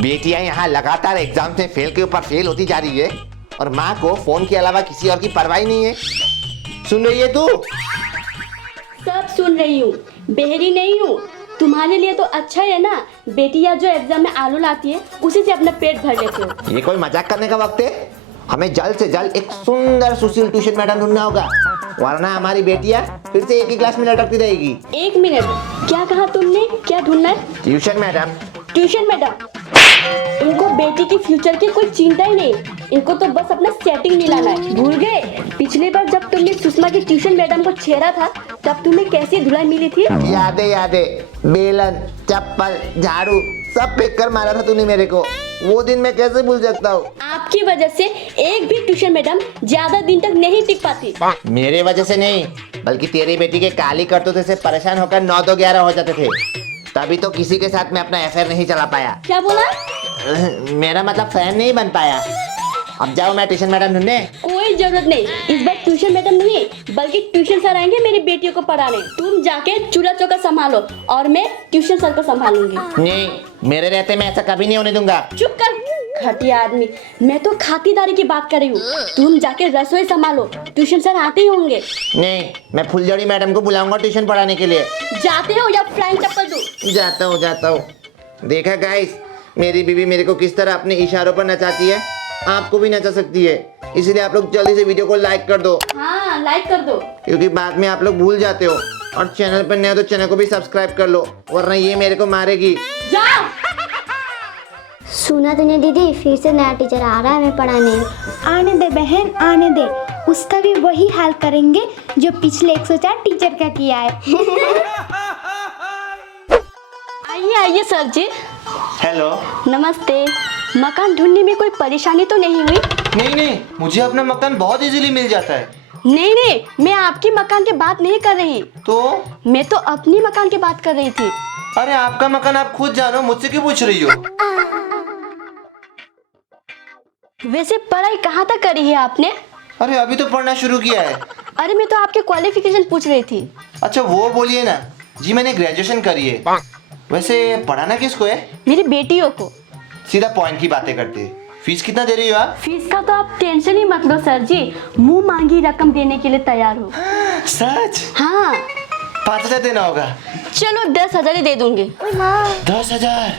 बेटियां यहाँ लगातार एग्जाम में फेल के ऊपर फेल होती जा रही है और माँ को फोन के अलावा किसी और की परवाह नहीं है। सुन रही है तू? सब सुन रही हूँ, बहरी नहीं हूँ। तुम्हारे लिए तो अच्छा है ना, बेटियां जो एग्जाम में आलू लाती है उसी से अपना पेट भर लेते हो। ये कोई मजाक करने का वक्त है? हमें जल्द से जल्द एक सुंदर सुशील ट्यूशन मैडम ढूंढना होगा, वरना हमारी बेटियां फिर से एक ही क्लास में लटकती रहेगी। 1 मिनट, क्या कहा तुमने? क्या ढूंढना है? Tuition madam. Tuition madam? इनको बेटी की फ्यूचर की कोई चिंता ही नहीं, इनको तो बस अपना सेटिंग मिलाना है। भूल गए पिछली बार जब तुमने सुषमा की ट्यूशन मैडम को छेड़ा था, तब तुम्हें कैसी धुलाई मिली थी? याद है, बेलन, चप्पल, झाड़ू सब फेंक कर मारा था तूने मेरे को। वो दिन मैं कैसे भूल सकता हूँ? आपकी वजह से एक भी ट्यूशन मैडम ज्यादा दिन तक नहीं टिक पाती। मेरे वजह से नहीं, बल्कि तेरी बेटी के काली करतूत से परेशान होकर 9-2-11 हो जाते थे, तभी तो किसी के साथ मैं अपना अफेयर नहीं चला पाया। क्या बोला? मेरा मतलब फैन नहीं बन पाया। अब जाओ मैं ट्यूशन मैडम ढूंढने। कोई जरूरत नहीं, इस बार ट्यूशन मैडम नहीं बल्कि ट्यूशन सर आएंगे मेरी बेटियों को पढ़ाने। तुम जाके चूल्हा चौका संभालो और मैं ट्यूशन सर को संभालूंगी। नहीं, मेरे रहते मैं ऐसा कभी नहीं होने दूंगा। चुप कर घटिया आदमी, मैं तो खातिरदारी की बात कर रही हूँ। तुम जाके रसोई संभालो, ट्यूशन सर आते ही होंगे। नहीं, मैं फुलझड़ी मैडम को बुलाऊंगा ट्यूशन पढ़ाने के लिए। जाते हो या फ्लाइंग चप्पल दूं? जाता हूँ। देखा गाइस, मेरी बीवी मेरे को किस तरह अपने इशारों पर नचाती है। आपको भी नचा सकती है, इसलिए आप लोग जल्दी से वीडियो को लाइक कर दो। हाँ, लाइक कर दो, क्योंकि बाद में आप लोग भूल जाते हो। और चैनल पर नए हो तो चैनल को भी सब्सक्राइब कर लो, वरना ये मेरे को मारेगी। जाओ। सुना तूने दीदी, फिर से नया टीचर आ रहा है हमें पढ़ाने। आने दे बहन, आने दे, उसका भी वही हाल करेंगे जो पिछले 104 टीचर का किया है। आइए सर जी। हेलो। नमस्ते। मकान ढूंढने में कोई परेशानी तो नहीं हुई? नहीं, मुझे अपना मकान बहुत इजीली मिल जाता है। नहीं, मैं आपकी मकान की बात नहीं कर रही। तो? मैं तो अपनी मकान की बात कर रही थी। अरे आपका मकान आप खुद जानो, मुझसे क्यों पूछ रही हो? वैसे पढ़ाई कहाँ तक करी है आपने? अरे अभी तो पढ़ना शुरू किया है। अरे मैं तो आपके क्वालिफिकेशन पूछ रही थी। अच्छा वो बोलिए ना। जी मैंने ग्रेजुएशन करी है। वैसे पढ़ाना किसको है? मेरी बेटियों को। सीधा पॉइंट की बातें करते हैं। फीस कितना दे रही हो आप? फीस का तो आप टेंशन ही मत लो सर जी, मुंह मांगी रकम देने के लिए तैयार हो। सच? हाँ। 5,000 देना होगा। चलो 10,000 ही दे दूंगी। 10,000?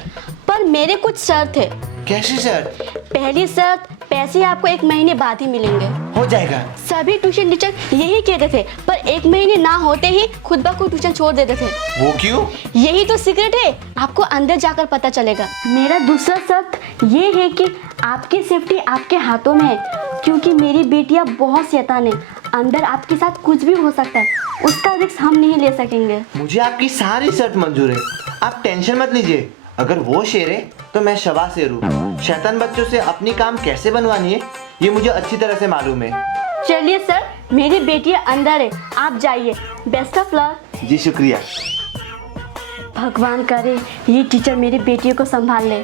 पर मेरे कुछ शर्त है। कैसी शर्त? पहली शर्त, पैसे आपको 1 महीने बाद ही मिलेंगे। हो जाएगा। सभी ट्यूशन टीचर यही कहते थे, पर 1 महीने ना होते ही खुद ब खुद ट्यूशन छोड़ देते थे। वो क्यों? यही तो सीक्रेट है, आपको अंदर जाकर पता चलेगा। मेरा दूसरा शर्त ये है कि आपकी सेफ्टी आपके हाथों में है, क्योंकि मेरी बेटियां बहुत शैतान है। अंदर आपके साथ कुछ भी हो सकता है, उसका रिस्क हम नहीं ले सकेंगे। मुझे आपकी सारी शर्त मंजूर है, आप टेंशन मत लीजिए। अगर वो शेर है तो मैं शबा शेर हूँ। शैतान बच्चों से अपनी काम कैसे बनवानी है ये मुझे अच्छी तरह से मालूम है। चलिए सर, मेरी बेटी अंदर है, आप जाइए। Best of luck. जी शुक्रिया। भगवान करे ये टीचर मेरी बेटियों को संभाल ले।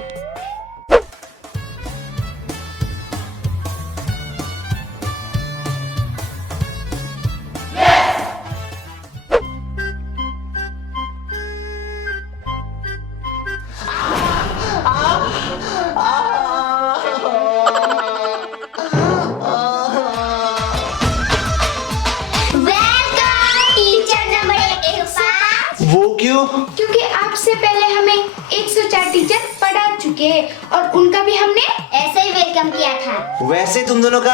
वो क्यों? क्योंकि आपसे पहले हमें 104 टीचर पढ़ा चुके हैं और उनका भी हमने ऐसे ही वेलकम किया था। वैसे तुम दोनों का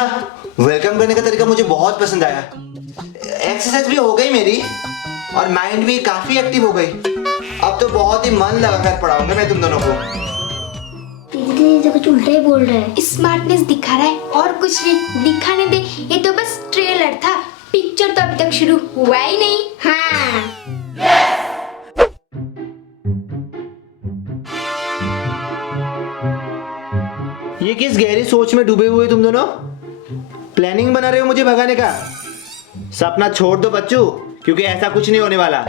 वेलकम करने का तरीका मुझे बहुत पसंद आया। एक्सरसाइज भी हो गई मेरी और माइंड भी काफी एक्टिव हो गई। अब तो बहुत ही मन लगाकर पढ़ाऊंगा मैं तुम दोनों को। दीदी तो कुछ उल्टा ही बोल रहा है। स्मार्टनेस दिखा रहा है और कुछ नहीं। दिखाने दे, ये तो बस ट्रेलर था, पिक्चर तो अभी तक शुरू हुआ ही नहीं। हाँ। ये किस गहरी सोच में डूबे हुए तुम दोनों? प्लानिंग बना रहे हो मुझे भगाने का? सपना छोड़ दो बच्चों, क्योंकि ऐसा कुछ नहीं होने वाला।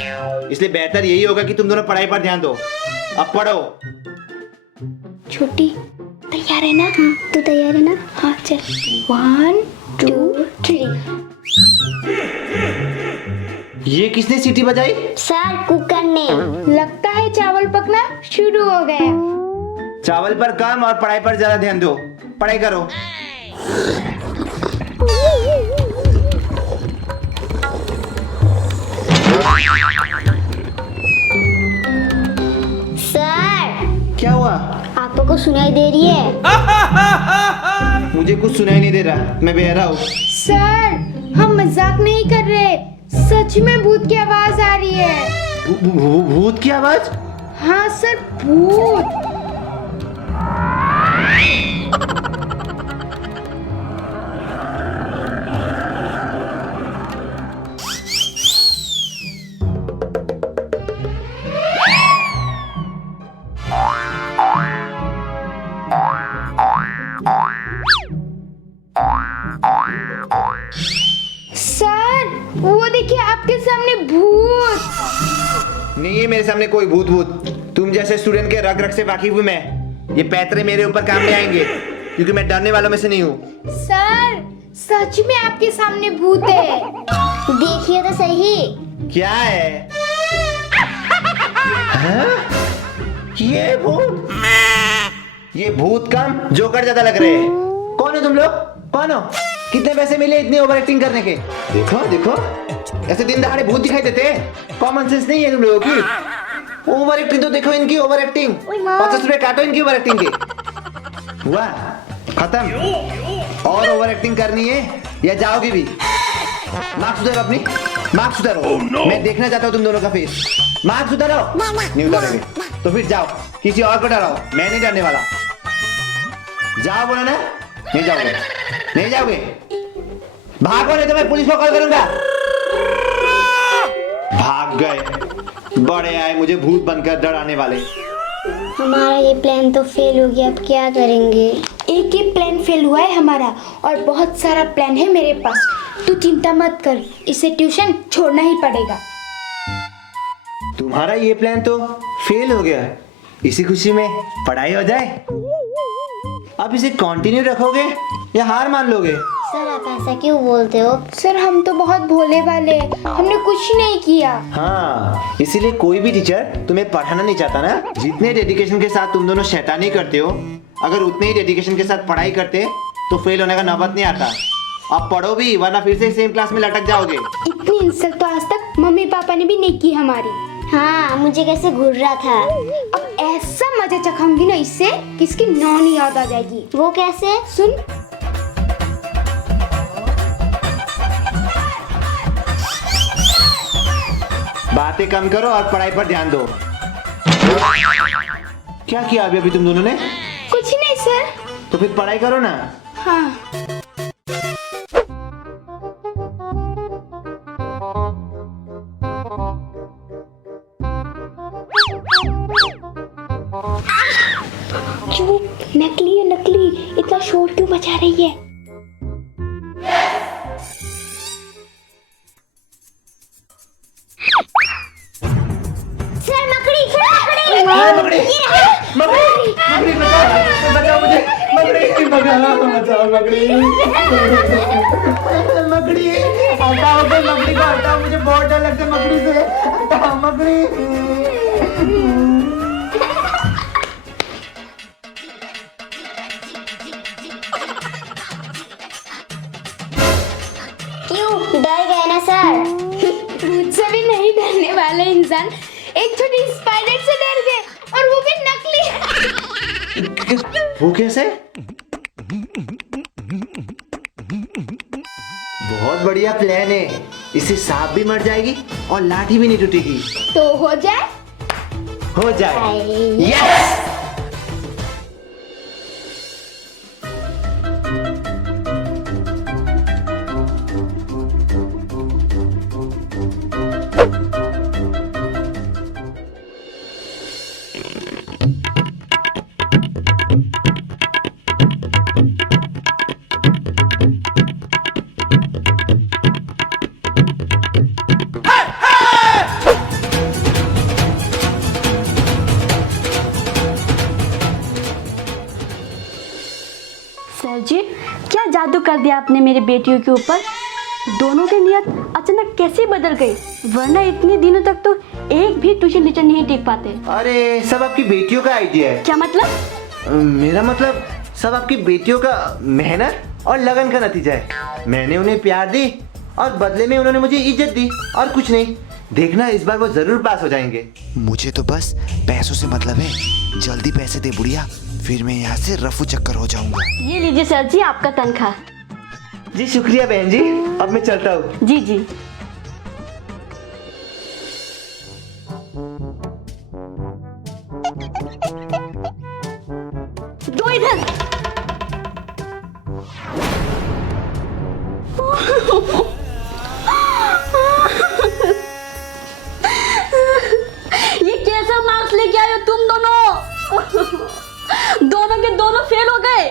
इसलिए बेहतर यही होगा कि तुम दोनों पढ़ाई पर ध्यान दो। अब पढ़ो। छोटी तैयार है ना? तू तैयार है ना? हाँ चल। 1 2 3। ये किसने सीटी बजाई? सर कुकर ने। लगता है चावल पकना शुरू हो गया। चावल पर कम और पढ़ाई पर ज्यादा ध्यान दो। पढ़ाई करो। सर, क्या हुआ? आपको कुछ सुनाई दे रही है? मुझे कुछ सुनाई नहीं दे रहा, मैं बहरा हूँ। सर, हम मजाक नहीं कर रहे, सच में भूत की आवाज आ रही है। भूत की आवाज? हाँ सर, भूत। सर, वो देखिए आपके सामने भूत। नहीं है मेरे सामने कोई भूत भूत। तुम जैसे स्टूडेंट के रग रग से वाकिफ हूँ मैं। ये पैतरे मेरे ऊपर काम में आएंगे क्योंकि मैं डरने वालों में से नहीं हूँ। सर, सच में आपके सामने भूत है। देखिए तो सही। क्या है? हाँ? ये भूत कम जोकर ज्यादा लग रहे हैं। कौन हो तुम लोग? कौन हो? कितने पैसे मिले इतनी ओवर एक्टिंग करने के? देखो देखो, ऐसे दिन दहाड़े भूत दिखाई देते हैं। कॉमन सेंस नहीं है तुम लोगों की। ओवर एक्टिंग तो देखो इनकी, ओवर एक्टिंग। 50 रुपए काटो इनकी ओवर एक्टिंग के। हुआ खत्म। और ओवर एक्टिंग करनी है या जाओगे भी? मार्क्स उतारो अपनी, मार्क्स उतारो। मैं देखना चाहता हूँ तुम दोनों का फेस। मार्क्स उतारो। नहीं उतारोगे तो फिर जाओ, किसी और को डराओ, मैं नहीं डरने वाला। जाओ बोलो ना। नहीं जाओगे? नहीं जाओगे? भागो नहीं तो मैं पुलिस को कॉल करूंगा। भाग गए। बड़े आए मुझे भूत बनकर डराने वाले। हमारा ये प्लान तो फेल हो गया, अब क्या करेंगे? एक ही प्लान फेल हुआ है हमारा, और बहुत सारा प्लान है मेरे पास। तू चिंता मत कर, इसे ट्यूशन छोड़ना ही पड़ेगा। तुम्हारा ये प्लान तो फेल हो गया, इसी खुशी में पढ़ाई हो जाए। अब इसे कंटिन्यू रखोगे या हार मान लोगे? सर, आप ऐसा क्यों बोलते हो? सर, हम तो बहुत भोले भाले, हमने कुछ नहीं किया। हाँ, इसीलिए कोई भी टीचर तुम्हें पढ़ाना नहीं चाहता ना। जितने डेडिकेशन के साथ तुम दोनों शैतानी करते हो, अगर उतने ही डेडिकेशन के साथ पढ़ाई करते तो फेल होने का नौबत नहीं आता। अब पढ़ो भी, वरना फिर से सेम क्लास में लटक जाओगे। इतनी इंसल्ट तो आज तक मम्मी पापा ने भी नहीं की हमारी। हाँ, मुझे कैसे घूर रहा था। अब ऐसा मजा चखाऊंगी ना इससे कि इसकी नौन याद आ जाएगी। वो कैसे? सुन। बातें कम करो और पढ़ाई पर ध्यान दो। क्या किया अभी तुम दोनों ने? कुछ नहीं सर। तो फिर पढ़ाई करो ना। हाँ। चुप, नकली है नकली, इतना शोर क्यों मचा रही है? सर, मकड़ी, सर, मकड़ी। मकड़ी, मकड़ी, मकड़ी बचाओ मुझे, मकड़ी बचाओ, मकड़ी, मकड़ी, हटाओ बे, मकड़ी को हटाओ, मुझे बहुत डर लगता है मकड़ी से। हटाओ मकड़ी। क्यों डर गए ना सर? मुझसे भी नहीं डरने वाला इंसान एक छोटी स्पाइडर से डर गए, और वो भी नकली। वो कैसे? बहुत बढ़िया प्लान है। इससे सांप भी मर जाएगी और लाठी भी नहीं टूटेगी। तो हो जाए। हो जाए। यस। सर जी, क्या जादू कर दिया आपने मेरे बेटियों के ऊपर? दोनों की नियत अचानक कैसे बदल गई? वरना इतने दिनों तक तो एक भी ट्यूशन टीचर नहीं टिक पाते। अरे सब आपकी बेटियों का आइडिया है। क्या मतलब? मेरा मतलब सब आपकी बेटियों का मेहनत और लगन का नतीजा है। मैंने उन्हें प्यार दी और बदले में उन्होंने मुझे इज्जत दी और कुछ नहीं। देखना इस बार वो जरूर पास हो जाएंगे। मुझे तो बस पैसों से मतलब है। जल्दी पैसे दे बुढ़िया, फिर मैं यहाँ से रफू चक्कर हो जाऊंगा। ये लीजिए सर जी आपका तनख्वाह। जी शुक्रिया बहन जी, अब मैं चलता हूँ। जी जी। दो इधर। ये कैसा मार्क्स लेके आए हो तुम दोनों? दोनों के दोनों फेल हो गए।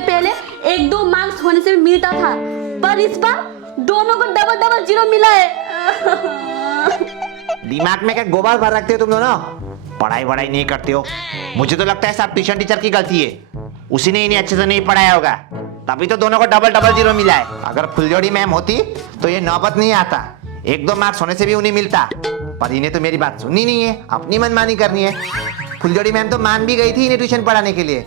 पहले एक दो मार्क्स होने से भी मिलता था, पर इस बार दोनों को डबल डबल जीरो मिला है। दिमाग में क्या गोबर भर रखते हो तुम दोनों? पढ़ाई वढ़ाई नहीं करते हो। मुझे तो लगता है सब ट्यूशन टीचर की गलती है। उसी ने इन्हें अच्छे से नहीं पढ़ाया होगा, तभी तो दोनों को डबल डबल जीरो मिला है। अगर फुलझड़ी मैम होती तो ये नौबत नहीं आता। एक दो मार्क्स होने से भी उन्हें मिलता, पर इन्हें तो मेरी बात सुननी नहीं है, अपनी मनमानी करनी है। फुलझड़ी मैम तो मान भी गई थी इन्हें ट्यूशन पढ़ाने के लिए,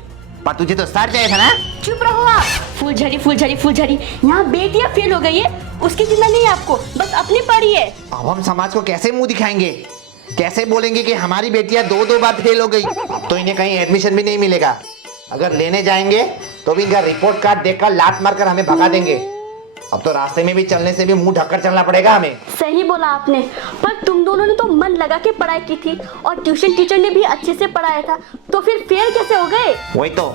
पर तुझे तो सर चाहिए था ना। चुप रहो आप। फुलझड़ी यहाँ बेटियां फेल हो गई है, उसकी चिंता नहीं है आपको, बस अपनी पढ़ी है। अब हम समाज को कैसे मुंह दिखाएंगे? कैसे बोलेंगे कि हमारी बेटियां दो बार फेल हो गई? तो इन्हें कहीं एडमिशन भी नहीं मिलेगा। अगर लेने जाएंगे तो भी इनका रिपोर्ट कार्ड देखकर लात मारकर हमें भगा देंगे। अब तो रास्ते में भी चलने से भी मुंह ढककर चलना पड़ेगा हमें। सही बोला आपने, पर तुम दोनों ने तो मन लगा के पढ़ाई की थी और ट्यूशन टीचर ने भी अच्छे से पढ़ाया था, तो फिर फेल कैसे हो गए? वही तो,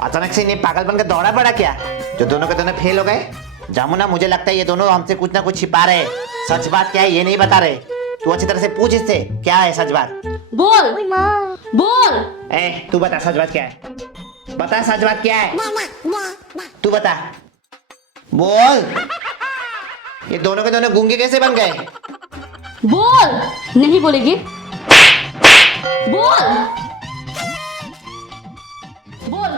अचानक से इन्हें पागलपन का दौरा पड़ा क्या, जो दोनों के दोनों फेल हो गए? जामुना, मुझे लगता है ये दोनों हमसे कुछ ना कुछ छिपा रहे। सच बात क्या है ये नहीं बता रहे। तू अच्छी तरह से पूछ इससे, क्या है सच बात? बोल बोल। तू बता सच बात क्या है? बता सच बात क्या है? तू बता, बोल। ये दोनों के दोनों गूंगे कैसे बन गए? बोल। नहीं बोलेगी? बोल बोल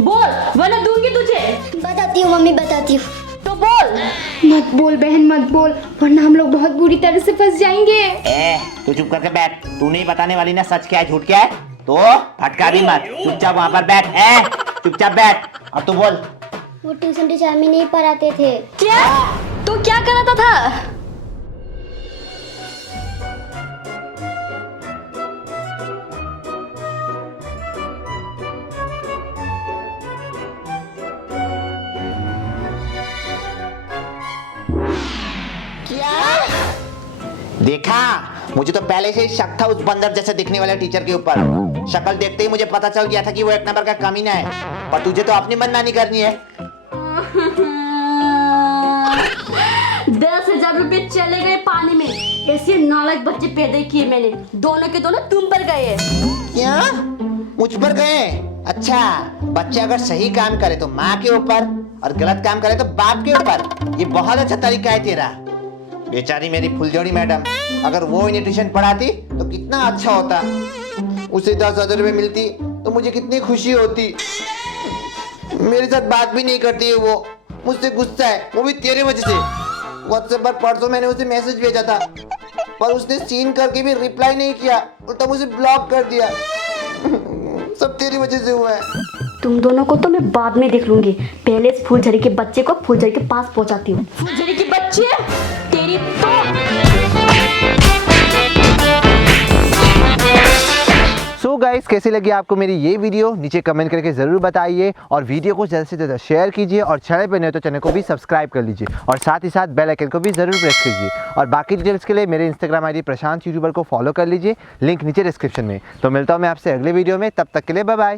बोल, वरना दूंगी तुझे। बताती हूँ मम्मी, बताती हूँ। तो बोल। मत बोल बहन, मत बोल, वरना हम लोग बहुत बुरी तरह से फंस जाएंगे। तू चुप करके बैठ। तू नहीं बताने वाली ना सच क्या है झूठ क्या है, तो फटका भी मत। चुपचाप वहां पर बैठ। चुपचाप बैठ। अब तू बोल। वो ट्यूशन टीचर हमें नहीं पढ़ाते थे। क्या? तो क्या कराता था? देखा, मुझे तो पहले से ही शक था उस बंदर जैसे दिखने वाले टीचर के ऊपर। शक्ल देखते ही मुझे पता चल गया था कि वो एक नंबर का कमीना है, पर तुझे तो अपनी मनमानी करनी है। 10,000 रुपए चले गए पानी में। ऐसे नालायक बच्चे पैदा किए मैंने, दोनों के दोनों तुम पर गए। क्या? मुझ पर गए? अच्छा, बच्चे अगर सही काम करे तो माँ के ऊपर और गलत काम करे तो बाप के ऊपर। ये बहुत अच्छा तरीका है तेरा। बेचारी मेरी फुलझड़ी मैडम, अगर वो इन्हें ट्यूशन पढ़ाती तो कितना अच्छा होता। उसे 10,000 रुपए मिलती तो मुझे कितनी खुशी होती। मेरे साथ बात भी नहीं करती है वो, मुझसे गुस्सा है, वो भी तेरे वजह से। व्हाट्सएप पर परसों मैंने उसे मैसेज भेजा था, पर उसने सीन करके भी रिप्लाई नहीं किया, उल्टा मुझे ब्लॉक कर दिया। सब तेरी वजह से हुआ है। तुम दोनों को तो मैं बाद में देख लूंगी, पहले इस फुलझड़ी के बच्चे को फुलझड़ी के पास पहुंचाती हूँ। फुलझड़ी के बच्चे, तेरी तो। सो गाइस, कैसी लगी आपको मेरी ये वीडियो? नीचे कमेंट करके ज़रूर बताइए और वीडियो को ज़्यादा से ज़्यादा शेयर कीजिए और चैनल पर नए तो चैनल को भी सब्सक्राइब कर लीजिए और साथ ही साथ बेल आइकन को भी ज़रूर प्रेस कीजिए। और बाकी डिटेल्स के लिए मेरे इंस्टाग्राम आईडी प्रशांत यूट्यूबर को फॉलो कर लीजिए, लिंक नीचे डिस्क्रिप्शन में। तो मिलता हूँ मैं आपसे अगले वीडियो में, तब तक के लिए बाय बाय।